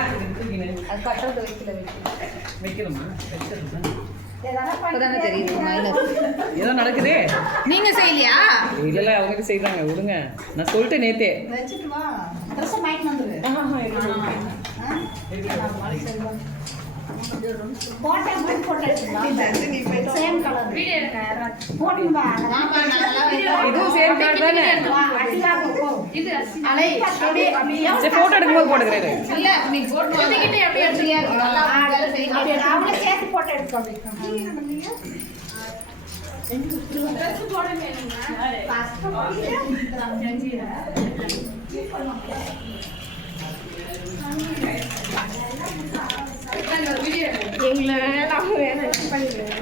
அது கட்டுறது வைக்கணுமா? இப்பதானே தெரியுது ஏதோ நடக்குதே. நீங்க செய்யலையா? இல்ல அவங்க செய்றாங்க. விடுங்க. நான் சொல்லிட்டேன் நேத்தே. வச்சிட்டு வா. ட்ரெஸ் மாட்டி வந்துரு. போட்டோ சேம் கலர் வீடியோ எடுங்க. போட்டு வா. இதுவும் சேம் கலர் தானே. இது அலை அப்படியே சரி போட்டோ எடுக்கும்போது போட்டுக்கிறேன். இல்ல நீ போட்டு வந்துக்கிட்டே அப்படியே எடுத்துறியா? நல்லா வேலை செய்யுங்க. அவளே சேர்த்து போட்டோ எடுத்துக்கோங்க. ட்ரெஸ் போட வேணுங்க. பாஸ்ட் போடுங்க. ஜெஞ்சிரா. எங்களை வேணாம் பண்ணிடுறேன்.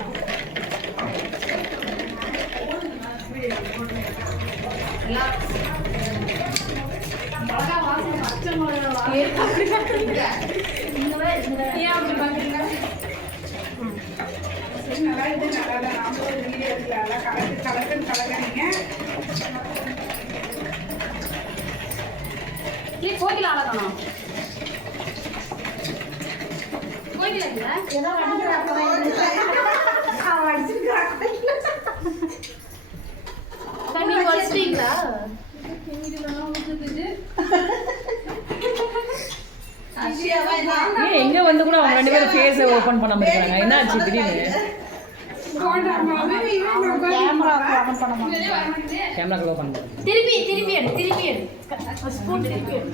கோயில அழகணும் ஏதோ தண்ணி வச்சிட்டீங்களா? எங்க வந்து கூட அவங்க ரெண்டு பேரும் ஃபேஸ் ஓபன் பண்ணாம இருக்காங்க. என்ன ஆச்சு திடீர்னு? கேமரா ஓபன் பண்ணு. திருப்பி எடு. ஸ்பூன் திருப்பி எடு.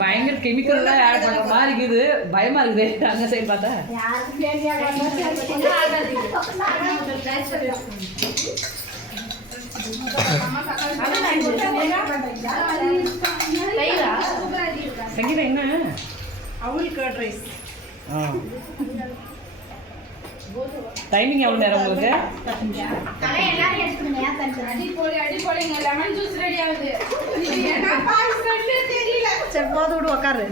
பயங்கர கெமிக்கல்லாம் ஆட் பண்ற மாதிரி இருக்குது. பயமா இருக்குது. அங்க சைடு பார்த்தா சங்கீதா என்ன அவள் கர்ட் ரைஸ். டைமிங் எவ்வளவு நேரம் உங்களுக்கு? அடிப்பொலிங்க. லெமன் ஜூஸ் ரெடி ஆகுது. சரி போது விடு உட்காரு.